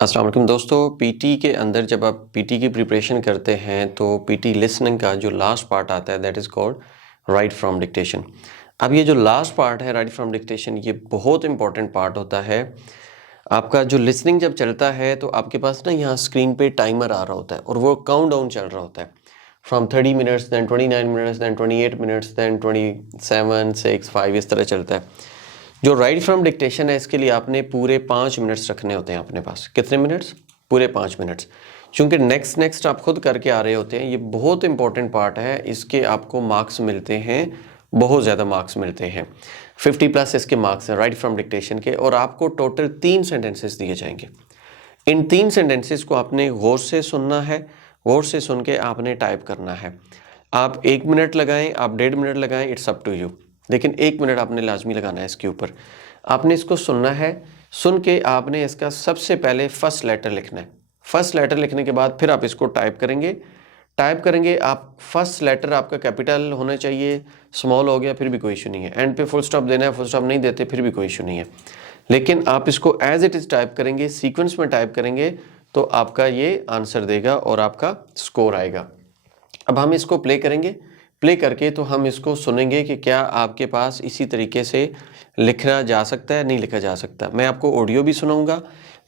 अस्सलाम वालेकुम दोस्तों, पीटी के अंदर जब आप पीटी की प्रिपरेशन करते हैं तो पीटी लिसनिंग का जो लास्ट पार्ट आता है that is called right from dictation. अब ये जो लास्ट पार्ट है राइट फ्रॉम डिक्टेशन, ये बहुत इंपॉर्टेंट पार्ट होता है। आपका जो लिसनिंग जब चलता है तो आपके पास ना यहाँ स्क्रीन पे टाइमर आ रहा होता है और वो काउंट डाउन चल रहा होता है from 30 minutes, then 29 minutes, then 28 minutes, then 27, 6, 5 इस तरह चलता है। जो राइट फ्रॉम डिक्टेशन है इसके लिए आपने पूरे 5 मिनट्स रखने होते हैं अपने पास। कितने मिनट्स? पूरे 5 मिनट्स। चूँकि नेक्स्ट आप खुद करके आ रहे होते हैं, ये बहुत इंपॉर्टेंट पार्ट है। इसके आपको मार्क्स मिलते हैं, बहुत ज़्यादा मार्क्स मिलते हैं। 50+ इसके मार्क्स हैं राइट फ्रॉम डिक्टेशन के, और आपको टोटल 3 सेंटेंसेस दिए जाएंगे। इन 3 सेंटेंसेस को आपने गौर से सुनना है, गौर से सुन के आपने टाइप करना है। आप 1 मिनट लगाएं, आप 1.5 मिनट लगाएं, इट्स अप टू यू, लेकिन 1 मिनट आपने लाजमी लगाना है इसके ऊपर। आपने इसको सुनना है, सुन के आपने इसका सबसे पहले फर्स्ट लेटर लिखना है। फर्स्ट लेटर लिखने के बाद फिर आप इसको टाइप करेंगे। आप फर्स्ट लेटर आपका कैपिटल होना चाहिए, स्मॉल हो गया फिर भी कोई इशू नहीं है। एंड पे फुल स्टॉप देना है, फुल स्टॉप नहीं देते फिर भी कोई इशू नहीं है। लेकिन आप इसको एज इट इज़ टाइप करेंगे, सीक्वेंस में टाइप करेंगे, तो आपका ये आंसर देगा और आपका स्कोर आएगा। अब हम इसको प्ले करेंगे, प्ले करके तो हम इसको सुनेंगे कि क्या आपके पास इसी तरीके से लिखा जा सकता है, नहीं लिखा जा सकता। मैं आपको ऑडियो भी सुनाऊंगा,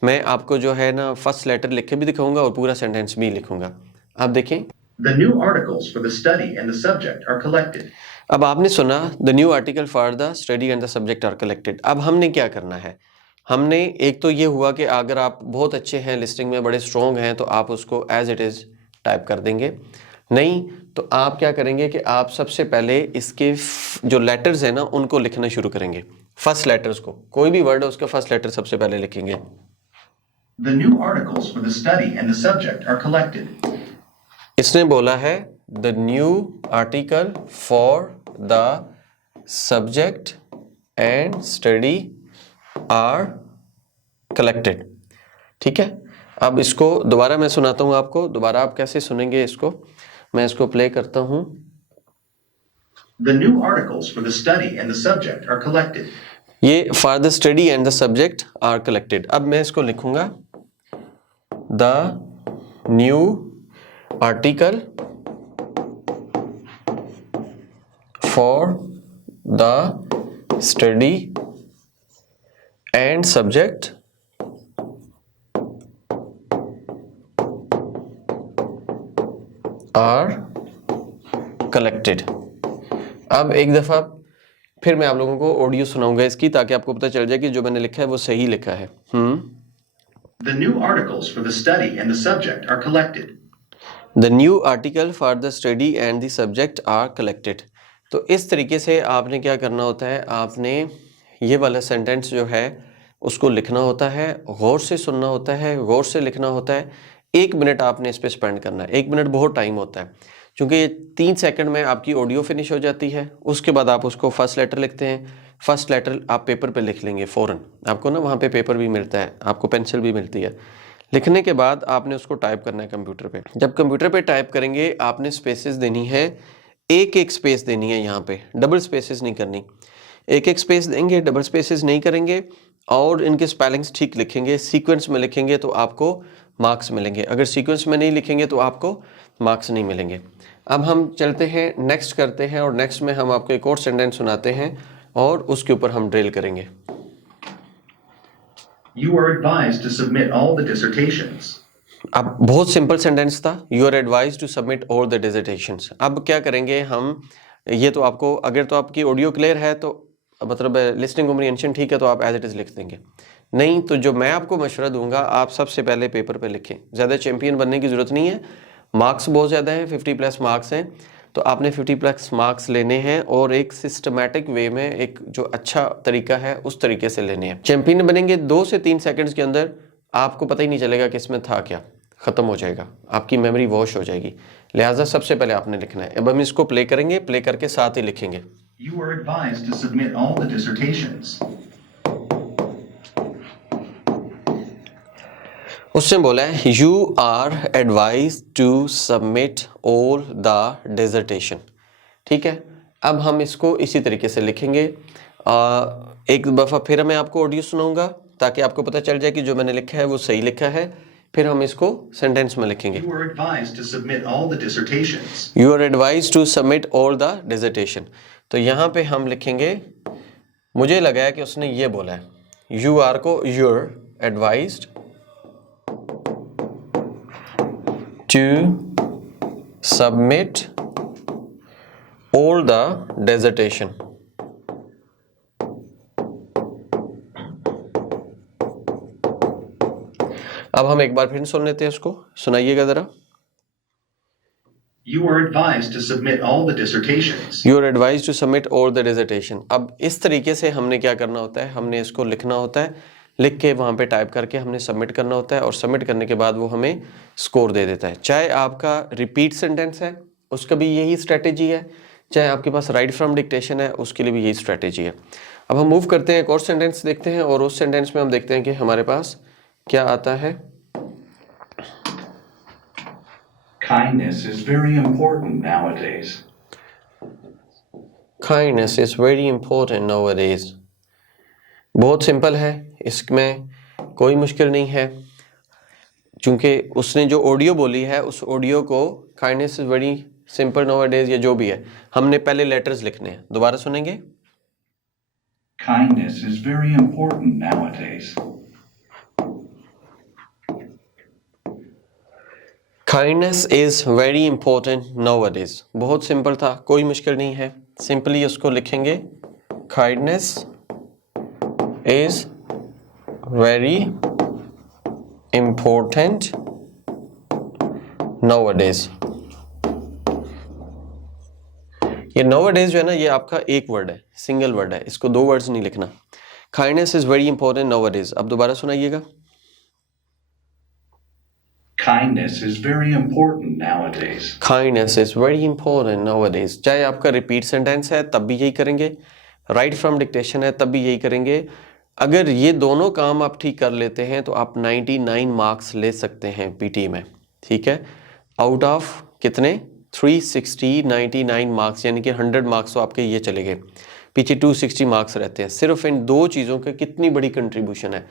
मैं आपको जो है ना फर्स्ट लेटर लिख के भी दिखाऊंगा और पूरा सेंटेंस भी लिखूंगा। आप देखें। The new articles for the study and the subject are collected. अब आपने सुना the new article for the study and the subject are collected. अब हमने क्या करना है? हमने एक तो ये हुआ कि अगर आप बहुत अच्छे हैं, लिस्टिंग में बड़े स्ट्रॉन्ग हैं, तो आप उसको एज इट इज़ टाइप कर देंगे। नहीं तो आप क्या करेंगे कि आप सबसे पहले इसके जो लेटर्स हैं ना उनको लिखना शुरू करेंगे। फर्स्ट लेटर्स को, कोई भी वर्ड है उसका फर्स्ट लेटर सबसे पहले लिखेंगे। The new articles for the study and the subject are collected. इसने बोला है the new article for the subject and study are collected. ठीक है, अब इसको दोबारा मैं सुनाता हूं आपको, दोबारा आप कैसे सुनेंगे इसको। मैं इसको प्ले करता हूं। The new articles for the study and the subject are collected. ये for the study and the subject are collected. अब मैं इसको लिखूंगा the new article for the study and subject are collected. अब एक दफ़ा फिर मैं आप लोगों को ऑडियो सुनाऊंगा इसकी, ताकि आपको पता चल जाए कि जो मैंने लिखा है वो सही लिखा है। The new articles for the study and the subject are collected. The new article for the study and the subject are collected. तो इस तरीके से आपने क्या करना होता है, आपने ये वाला सेंटेंस जो है उसको लिखना होता है, गौर से सुनना होता है, गौर से लिखना होता है। 1 मिनट आपने इस पर स्पेंड करना है। 1 मिनट बहुत टाइम होता है, क्योंकि ये 3 सेकंड में आपकी ऑडियो फिनिश हो जाती है। उसके बाद आप उसको फर्स्ट लेटर लिखते हैं। फर्स्ट लेटर आप पेपर पे लिख लेंगे फ़ौरन। आपको ना वहाँ पे पेपर भी मिलता है, आपको पेंसिल भी मिलती है। लिखने के बाद आपने उसको टाइप करना है कंप्यूटर पे। जब कंप्यूटर पे टाइप करेंगे आपने स्पेसेस देनी है, एक स्पेस देनी है यहाँ पे, डबल स्पेसेस नहीं करनी। एक स्पेस देंगे, डबल स्पेसेस नहीं करेंगे, और इनके स्पेलिंग्स ठीक लिखेंगे, सीक्वेंस में लिखेंगे तो आपको मार्क्स मिलेंगे। अगर सीक्वेंस में नहीं लिखेंगे तो आपको मार्क्स नहीं मिलेंगे। अब हम चलते हैं, नेक्स्ट करते हैं, और नेक्स्ट में हम आपको एक और सेंटेंस सुनाते हैं और उसके ऊपर हम ड्रिल करेंगे। You are advised to submit all the dissertations. अब बहुत सिंपल सेंटेंस था, you are advise to submit all the dissertations. अब क्या करेंगे हम, ये तो आपको, अगर तो आपकी ऑडियो क्लियर है तो मतलब लिसनिंग कॉम्प्रिहेंशन ठीक है तो आप एज इट इज़ लिख देंगे। नहीं तो जो मैं आपको मशवरा दूंगा, आप सबसे पहले पेपर पे लिखें। ज़्यादा चैंपियन बनने की ज़रूरत नहीं है, मार्क्स बहुत ज़्यादा हैं, 50+ मार्क्स हैं, तो आपने 50+ मार्क्स लेने हैं और एक सिस्टमैटिक वे में, एक जो अच्छा तरीका है उस तरीके से लेने हैं। चैंपियन बनेंगे 2 से 3 सेकंड्स के अंदर, आपको पता ही नहीं चलेगा कि इसमें था क्या, ख़त्म हो जाएगा, आपकी मेमोरी वॉश हो जाएगी। लिहाजा सबसे पहले आपने लिखना है। अब हम इसको प्ले करेंगे, प्ले करके साथ ही लिखेंगे। You are advised to submit all the dissertations. उसने बोला है you are advise to submit all the dissertation. ठीक है, अब हम इसको इसी तरीके से लिखेंगे। एक दफ़ा फिर मैं आपको ऑडियो सुनाऊंगा, ताकि आपको पता चल जाए कि जो मैंने लिखा है वो सही लिखा है। फिर हम इसको सेंटेंस में लिखेंगे। You are advised to submit all the dissertations. You are advised to submit all the dissertation। तो यहाँ पे हम लिखेंगे, मुझे लगा है कि उसने ये बोला है, you are को you're advised to submit all the dissertation। अब हम एक बार फिर सुन लेते हैं इसको, सुनाइएगा जरा। You are advised to submit all the dissertations. You are advised to submit all the dissertation। अब इस तरीके से हमने क्या करना होता है, हमने इसको लिखना होता है, लिख के वहाँ पे टाइप करके हमने सबमिट करना होता है, और सबमिट करने के बाद वो हमें स्कोर दे देता है। चाहे आपका रिपीट सेंटेंस है उसका भी यही स्ट्रेटेजी है, चाहे आपके पास राइट फ्रॉम डिक्टेशन है उसके लिए भी यही स्ट्रेटेजी है। अब हम मूव करते हैं, एक और सेंटेंस देखते हैं, और उस सेंटेंस में हम देखते हैं कि हमारे पास क्या आता है। Kindness is very important nowadays. Kindness is very important nowadays। बहुत सिंपल है, इसमें कोई मुश्किल नहीं है, चूंकि उसने जो ऑडियो बोली है उस ऑडियो को kindness is very simple nowadays या जो भी है, हमने पहले लेटर्स लिखने हैं। दोबारा सुनेंगे। Kindness is very important nowadays. Kindness is very important nowadays. बहुत सिंपल था, कोई मुश्किल नहीं है, सिंपली उसको लिखेंगे kindness is very important nowadays. ये नाउअडेज जो है ना, ये आपका एक वर्ड है, सिंगल वर्ड है, इसको दो वर्ड्स नहीं लिखना। Kindness is very important nowadays. अब दोबारा सुनाइएगा। Kindness is very important nowadays. Kindness is very important nowadays। चाहे आपका रिपीट सेंटेंस है तब भी यही करेंगे, राइट फ्रॉम डिक्टेशन है तब भी यही करेंगे। अगर ये दोनों काम आप ठीक कर लेते हैं तो आप 99 मार्क्स ले सकते हैं पीटी में, ठीक है। आउट ऑफ कितने 360, 99 मार्क्स, यानी कि 100 मार्क्स तो आपके ये चले गए, पीछे 260 मार्क्स रहते हैं। सिर्फ इन दो चीज़ों का कितनी बड़ी कंट्रीब्यूशन है।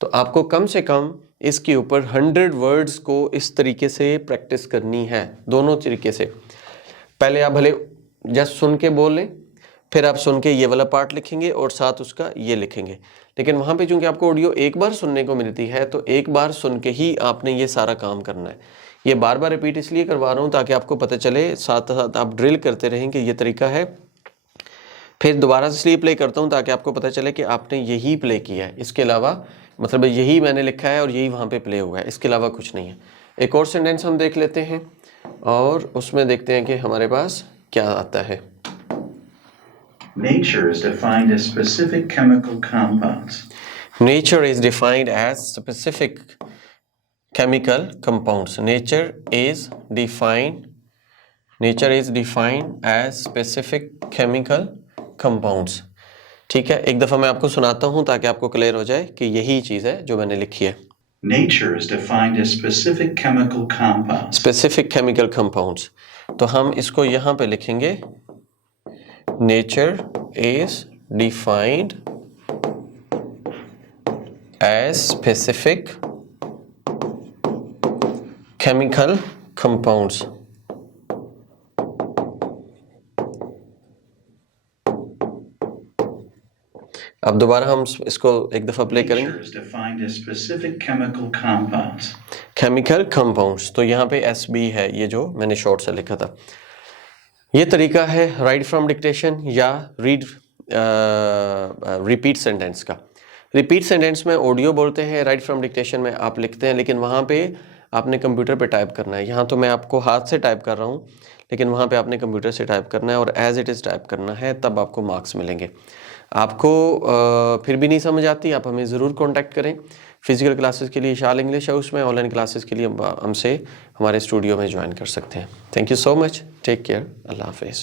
तो आपको कम से कम इसके ऊपर 100 वर्ड्स को इस तरीके से प्रैक्टिस करनी है, दोनों तरीके से। पहले आप भले जस्ट सुन के बोल लें, फिर आप सुन के ये वाला पार्ट लिखेंगे और साथ उसका ये लिखेंगे। लेकिन वहाँ पे चूंकि आपको ऑडियो एक बार सुनने को मिलती है तो एक बार सुन के ही आपने ये सारा काम करना है। ये बार बार रिपीट इसलिए करवा रहा हूँ ताकि आपको पता चले, साथ साथ आप ड्रिल करते रहें कि ये तरीका है। फिर दोबारा इसलिए प्ले करता हूँ ताकि आपको पता चले कि आपने यही प्ले किया है, इसके अलावा मतलब यही मैंने लिखा है और यही वहाँ पे प्ले हुआ है, इसके अलावा कुछ नहीं है। एक और सेंटेंस हम देख लेते हैं और उसमें देखते हैं कि हमारे पास क्या आता है। Nature is defined as specific chemical compounds. Nature is defined as specific chemical compounds। Nature is defined as specific chemical compounds। ठीक है, एक दफ़ा मैं आपको सुनाता हूँ ताकि आपको क्लियर हो जाए कि यही चीज़ है जो मैंने लिखी है। Nature is defined as specific chemical compounds. Specific chemical compounds। तो हम इसको यहाँ पे लिखेंगे, Nature is defined as specific chemical compounds। अब दोबारा हम इसको एक दफ़ा प्ले करेंगे। Nature is defined as specific chemical compounds. Chemical compounds, तो यहाँ पे एस बी है, ये जो मैंने शॉर्ट से लिखा था। ये तरीका है राइट फ्रॉम डिक्टेशन या रिपीट सेंटेंस का। रिपीट सेंटेंस में ऑडियो बोलते हैं, राइट फ्रॉम डिक्टेशन में आप लिखते हैं, लेकिन वहाँ पे आपने कंप्यूटर पे टाइप करना है। यहाँ तो मैं आपको हाथ से टाइप कर रहा हूँ, लेकिन वहाँ पे आपने कंप्यूटर से टाइप करना है और एज इट इज़ टाइप करना है, तब आपको मार्क्स मिलेंगे। आपको फिर भी नहीं समझ आती, आप हमें ज़रूर कांटेक्ट करें। फिजिकल क्लासेस के लिए शाल इंग्लिश हाउस में, ऑनलाइन क्लासेस के लिए हमसे हमारे स्टूडियो में ज्वाइन कर सकते हैं। Thank you so much, take care, अल्लाह हाफिज़।